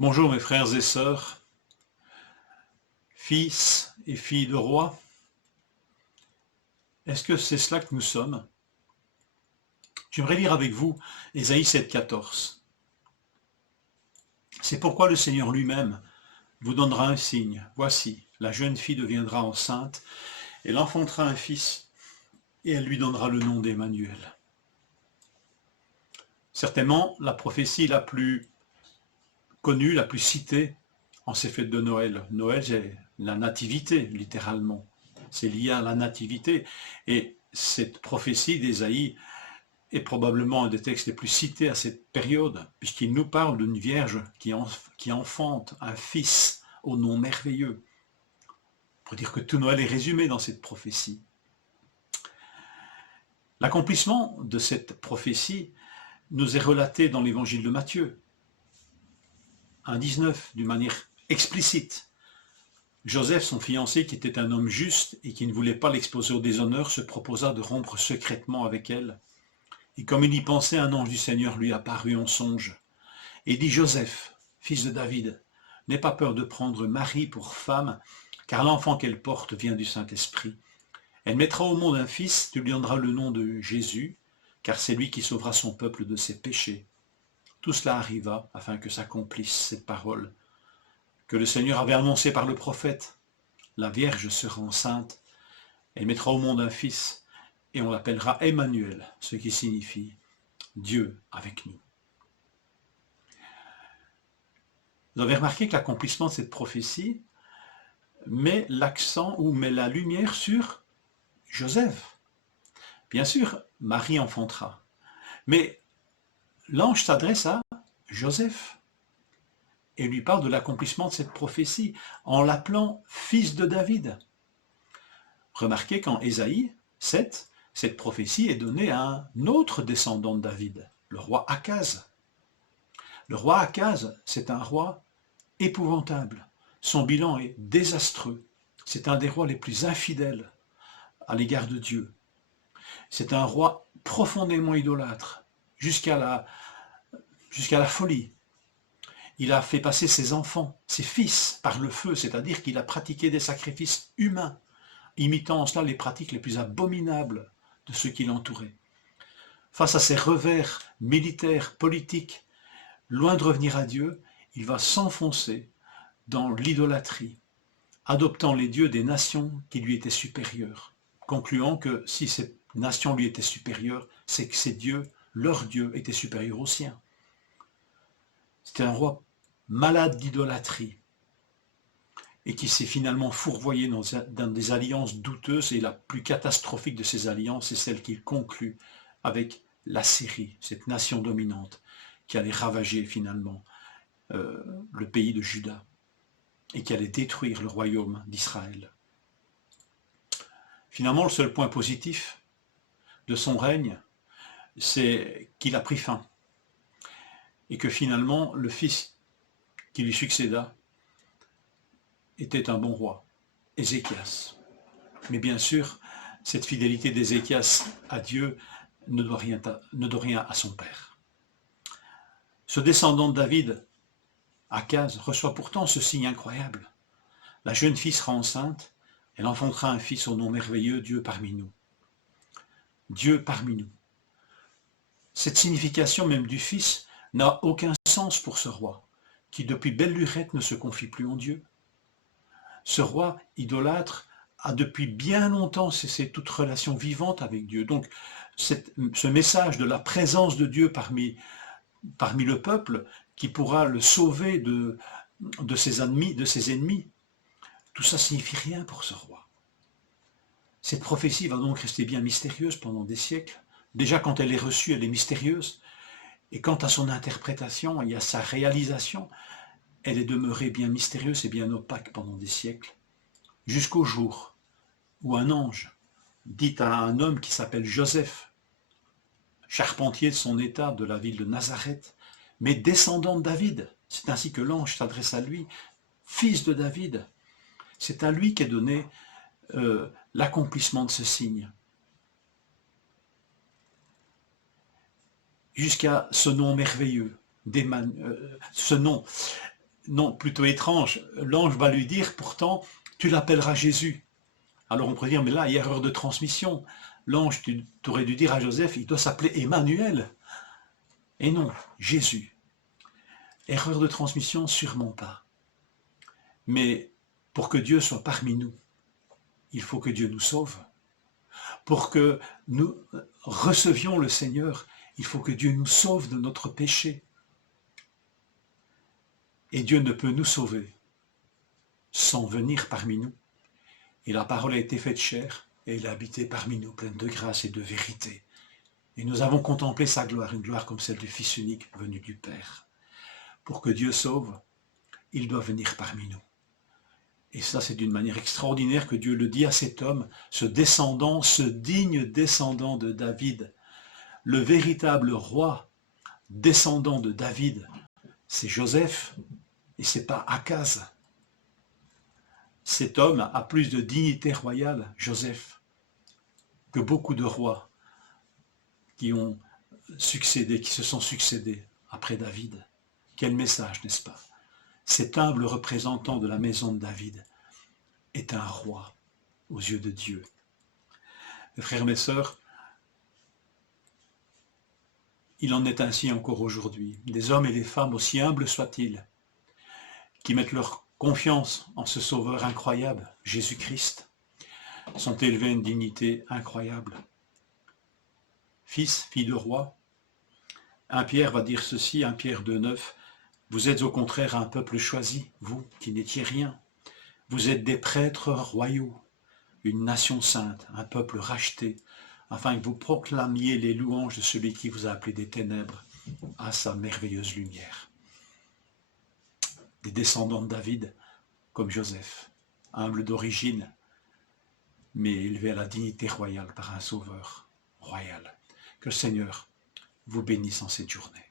Bonjour mes frères et sœurs, fils et filles de roi. Est-ce que c'est cela que nous sommes? J'aimerais lire avec vous Ésaïe 7,14. C'est pourquoi le Seigneur lui-même vous donnera un signe. Voici, la jeune fille deviendra enceinte, elle enfantera un fils, et elle lui donnera le nom d'Emmanuel. Certainement, la prophétie la plus connue, la plus citée en ces fêtes de Noël. Noël, c'est la nativité, littéralement. C'est lié à la nativité. Et cette prophétie d'Ésaïe est probablement un des textes les plus cités à cette période, puisqu'il nous parle d'une vierge qui enfante un fils au nom merveilleux. Pour dire que tout Noël est résumé dans cette prophétie. L'accomplissement de cette prophétie nous est relaté dans l'évangile de Matthieu, 1,19, d'une manière explicite. Joseph, son fiancé, qui était un homme juste et qui ne voulait pas l'exposer au déshonneur, se proposa de rompre secrètement avec elle. Et comme il y pensait, un ange du Seigneur lui apparut en songe et dit: Joseph, fils de David, n'aie pas peur de prendre Marie pour femme, car l'enfant qu'elle porte vient du Saint-Esprit. Elle mettra au monde un fils, tu lui donneras le nom de Jésus, car c'est lui qui sauvera son peuple de ses péchés. Tout cela arriva afin que s'accomplisse cette parole que le Seigneur avait annoncée par le prophète. La Vierge sera enceinte, elle mettra au monde un fils, et on l'appellera Emmanuel, ce qui signifie Dieu avec nous. Vous avez remarqué que l'accomplissement de cette prophétie met l'accent ou met la lumière sur Joseph. Bien sûr, Marie enfantera, mais l'ange s'adresse à Joseph et lui parle de l'accomplissement de cette prophétie en l'appelant fils de David. Remarquez qu'en Ésaïe 7, cette prophétie est donnée à un autre descendant de David, le roi Akaz. Le roi Akaz, c'est un roi épouvantable. Son bilan est désastreux. C'est un des rois les plus infidèles à l'égard de Dieu. C'est un roi profondément idolâtre, jusqu'à la folie. Il a fait passer ses enfants, ses fils, par le feu, c'est-à-dire qu'il a pratiqué des sacrifices humains, imitant en cela les pratiques les plus abominables de ceux qui l'entouraient. Face à ces revers militaires, politiques, loin de revenir à Dieu, il va s'enfoncer dans l'idolâtrie, adoptant les dieux des nations qui lui étaient supérieures, concluant que si ces nations lui étaient supérieures, c'est que ces dieux, leurs dieux, étaient supérieurs aux siens. C'était un roi malade d'idolâtrie et qui s'est finalement fourvoyé dans des alliances douteuses, et la plus catastrophique de ces alliances est celle qu'il conclut avec l'Assyrie, cette nation dominante qui allait ravager finalement le pays de Juda et qui allait détruire le royaume d'Israël. Finalement, le seul point positif de son règne, c'est qu'il a pris fin et que finalement le fils qui lui succéda était un bon roi, Ézéchias. Mais bien sûr, cette fidélité d'Ézéchias à Dieu ne doit rien à son père. Ce descendant de David, Akaz, reçoit pourtant ce signe incroyable. La jeune fille sera enceinte, elle enfantera un fils au nom merveilleux, Dieu parmi nous. Dieu parmi nous. Cette signification même du fils n'a aucun sens pour ce roi, qui depuis belle lurette ne se confie plus en Dieu. Ce roi idolâtre a depuis bien longtemps cessé toute relation vivante avec Dieu. Donc ce message de la présence de Dieu parmi le peuple, qui pourra le sauver de ses ennemis, tout ça signifie rien pour ce roi. Cette prophétie va donc rester bien mystérieuse pendant des siècles. Déjà, quand elle est reçue, elle est mystérieuse. Et quant à son interprétation et à sa réalisation, elle est demeurée bien mystérieuse et bien opaque pendant des siècles, jusqu'au jour où un ange dit à un homme qui s'appelle Joseph, charpentier de son état de la ville de Nazareth, mais descendant de David, c'est ainsi que l'ange s'adresse à lui, fils de David, c'est à lui qu'est donné l'accomplissement de ce signe. Jusqu'à ce nom merveilleux, ce nom non, plutôt étrange. L'ange va lui dire, pourtant, tu l'appelleras Jésus. Alors on pourrait dire, mais là, il y a erreur de transmission. L'ange, tu aurais dû dire à Joseph, il doit s'appeler Emmanuel. Et non, Jésus. Erreur de transmission, sûrement pas. Mais pour que Dieu soit parmi nous, il faut que Dieu nous sauve. Pour que nous recevions le Seigneur, il faut que Dieu nous sauve de notre péché. Et Dieu ne peut nous sauver sans venir parmi nous. Et la parole a été faite chair, et elle a habité parmi nous, pleine de grâce et de vérité. Et nous avons contemplé sa gloire, une gloire comme celle du Fils unique venu du Père. Pour que Dieu sauve, il doit venir parmi nous. Et ça, c'est d'une manière extraordinaire que Dieu le dit à cet homme, ce descendant, ce digne descendant de David, le véritable roi descendant de David, c'est Joseph, et c'est pas Akaz. Cet homme a plus de dignité royale, Joseph, que beaucoup de rois qui ont succédé, qui se sont succédés après David. Quel message, n'est-ce pas? Cet humble représentant de la maison de David est un roi aux yeux de Dieu. Mes frères et mes sœurs, il en est ainsi encore aujourd'hui. Des hommes et des femmes, aussi humbles soient-ils, qui mettent leur confiance en ce Sauveur incroyable, Jésus-Christ, sont élevés à une dignité incroyable. Fils, fille de roi, 1 Pierre va dire ceci, 1 Pierre 2,9, vous êtes au contraire un peuple choisi, vous qui n'étiez rien. Vous êtes des prêtres royaux, une nation sainte, un peuple racheté, afin que vous proclamiez les louanges de celui qui vous a appelé des ténèbres à sa merveilleuse lumière. Des descendants de David, comme Joseph, humble d'origine, mais élevé à la dignité royale par un sauveur royal. Que le Seigneur vous bénisse en cette journée.